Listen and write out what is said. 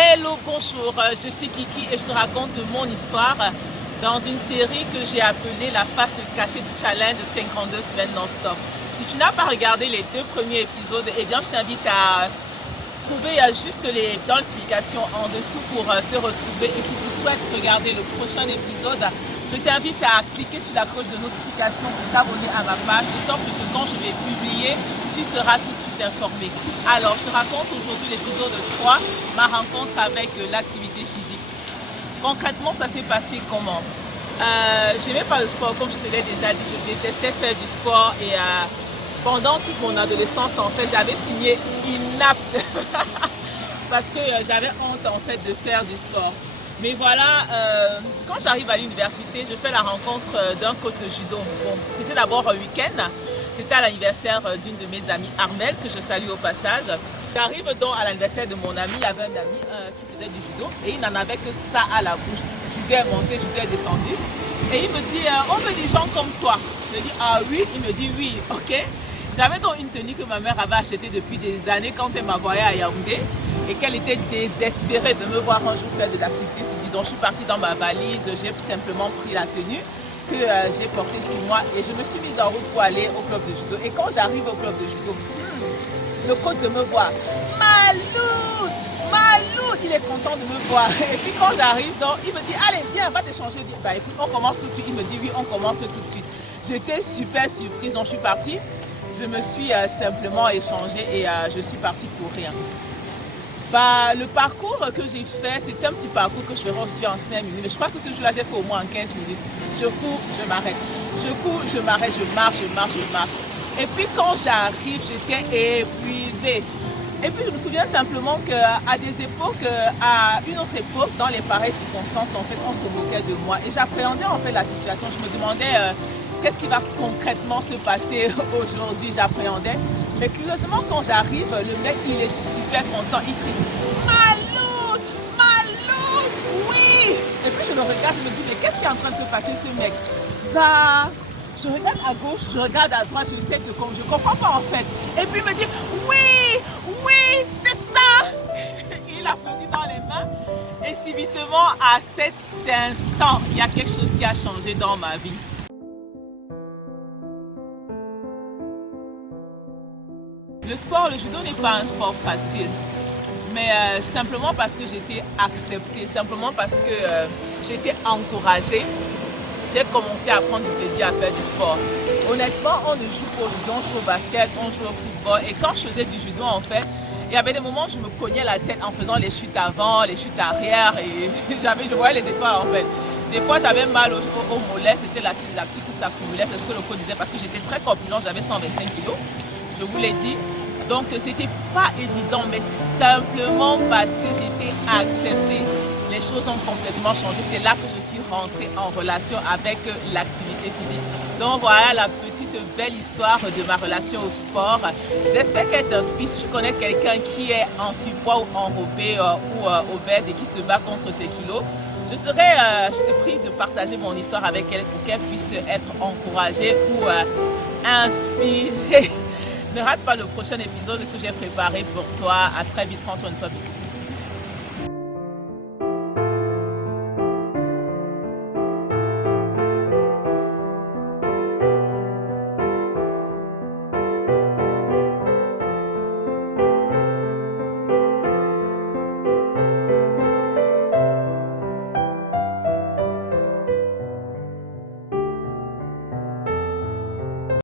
Hello, bonjour, je suis Kiki et je te raconte mon histoire dans une série que j'ai appelée La face cachée du challenge de 52 semaines non-stop. Si tu n'as pas regardé les 2 premiers épisodes, eh bien je t'invite à trouver juste dans l'application en dessous pour te retrouver. Et si tu souhaites regarder le prochain épisode, je t'invite à cliquer sur la cloche de notification pour t'abonner à ma page, de sorte que quand je vais publier, tu seras tout de suite informé. Alors, je te raconte aujourd'hui l'épisode 3, ma rencontre avec l'activité physique. Concrètement, ça s'est passé comment? Je n'aimais pas le sport, comme je te l'ai déjà dit, je détestais faire du sport et pendant toute mon adolescence, en fait, j'avais signé inapte parce que j'avais honte en fait de faire du sport. Mais voilà, quand j'arrive à l'université, je fais la rencontre d'un coach de judo. Bon, c'était d'abord un week-end. C'était à l'anniversaire d'une de mes amies, Armelle, que je salue au passage. J'arrive donc à l'anniversaire de mon ami, il y avait un ami qui faisait du judo et il n'en avait que ça à la bouche. Judo est monté, judo est descendu. Et il me dit, on veut des gens comme toi. Je dis, ah oui? Il me dit, oui, ok. J'avais donc une tenue que ma mère avait achetée depuis des années quand elle m'envoyait à Yaoundé et qu'elle était désespérée de me voir un jour faire de l'activité physique. Donc je suis partie dans ma valise, j'ai simplement pris la tenue que j'ai portée sur moi et je me suis mise en route pour aller au club de judo. Et quand j'arrive au club de judo, le coach de me voir, Malou, Malou, il est content de me voir. Et puis quand j'arrive, il me dit, allez, viens, va t'échanger. Je dis, bah écoute, on commence tout de suite. Il me dit, oui, on commence tout de suite. J'étais super surprise, donc je suis partie. Je me suis simplement échangée et je suis partie pour rien. Bah, le parcours que j'ai fait, c'est un petit parcours que je ferai aujourd'hui en 5 minutes. Je crois que ce jour-là, j'ai fait au moins en 15 minutes. Je cours, je m'arrête. Je cours, je m'arrête, je marche, je marche, je marche. Et puis quand j'arrive, j'étais épuisée. Et puis je me souviens simplement qu'à des époques, à une autre époque, dans les pareilles circonstances, en fait, on se moquait de moi. Et j'appréhendais en fait la situation. Je me demandais qu'est-ce qui va concrètement se passer aujourd'hui, j'appréhendais. Mais curieusement, quand j'arrive, le mec, il est super content. Il crie, Malou, Malou, oui. Et puis je le regarde, je me dis, mais qu'est-ce qui est en train de se passer, ce mec? Bah, je regarde à gauche, je regarde à droite, je sais que je ne comprends pas en fait. Et puis il me dit, oui, oui, c'est ça. Il applaudit dans les mains. Et subitement, à cet instant, il y a quelque chose qui a changé dans ma vie. Le sport, le judo n'est pas un sport facile. Mais simplement parce que j'étais acceptée, simplement parce que j'étais encouragée, j'ai commencé à prendre du plaisir à faire du sport. Honnêtement, on ne joue pas au judo, on joue au basket, on joue au football. Et quand je faisais du judo, en fait, il y avait des moments où je me cognais la tête en faisant les chutes avant, les chutes arrière. Et je voyais les étoiles, en fait. Des fois, j'avais mal au mollet, c'était l'acide lactique qui s'accumulait. C'est ce que le coach disait parce que j'étais très corpulente, j'avais 125 kg. Je vous l'ai dit. Donc, c'était pas évident, mais simplement parce que j'étais acceptée. Les choses ont complètement changé. C'est là que je suis rentrée en relation avec l'activité physique. Donc voilà la petite belle histoire de ma relation au sport. J'espère qu'elle t'inspire. Si tu connais quelqu'un qui est en surpoids ou enrobé ou obèse et qui se bat contre ses kilos, je te prie de partager mon histoire avec elle pour qu'elle puisse être encouragée ou inspirée. Ne rate pas le prochain épisode que j'ai préparé pour toi. À très vite, prends soin de toi.